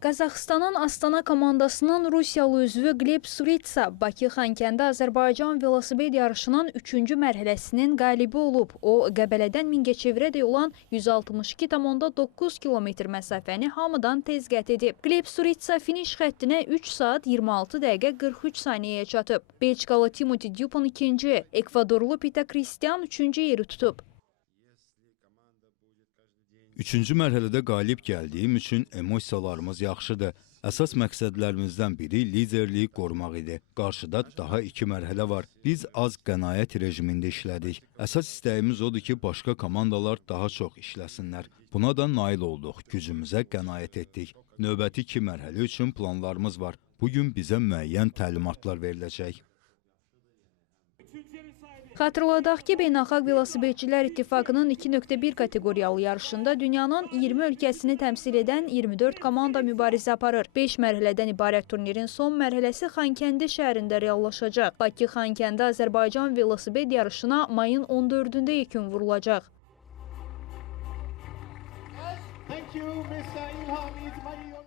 Qazaxıstanın Astana komandasının Rusiyalı üzvü Gleb Suritsa Bakı-Xankəndi Azərbaycan velosiped yarışının 3-cü mərhələsinin qalibi olub. O, Qəbələdən Mingəçevirədək olan 162,9 kilometr məsafəni hamıdan tez qət edib. Gleb Suritsa finiş xəttinə 3 saat 26 dəqiqə 43 saniyəyə çatıb. Belçikalı Timothy Dupont 2-ci, Ekvadorlu Pita Kristian 3-cü yeri tutub. Üçüncü mərhələdə qalib gəldiyim üçün emosiyalarımız yaxşıdır. Əsas məqsədlərimizdən biri liderliyi qorumaq idi. Qarşıda daha 2 mərhələ var. Biz az qənaət rejimində işlədik. Əsas istəyimiz odur ki, başqa komandalar daha çox işləsinlər. Buna da nail olduq. Gücümüzə qənaət etdik. Növbəti 2 mərhələ üçün planlarımız var. Bugün bizə müəyyən təlimatlar veriləcək. Xatırladaq ki, Beynəlxalq Velosipedçilər İttifaqının 2.1 kateqoriyalı yarışında dünyanın 20 ölkəsini təmsil edən 24 komanda mübarizə aparır. 5 mərhələdən ibarət turnirin son mərhələsi Xankəndi şəhərində reallaşacaq. Bakı-Xankəndi Azərbaycan velosiped yarışına mayın 14-də yekun vurulacaq.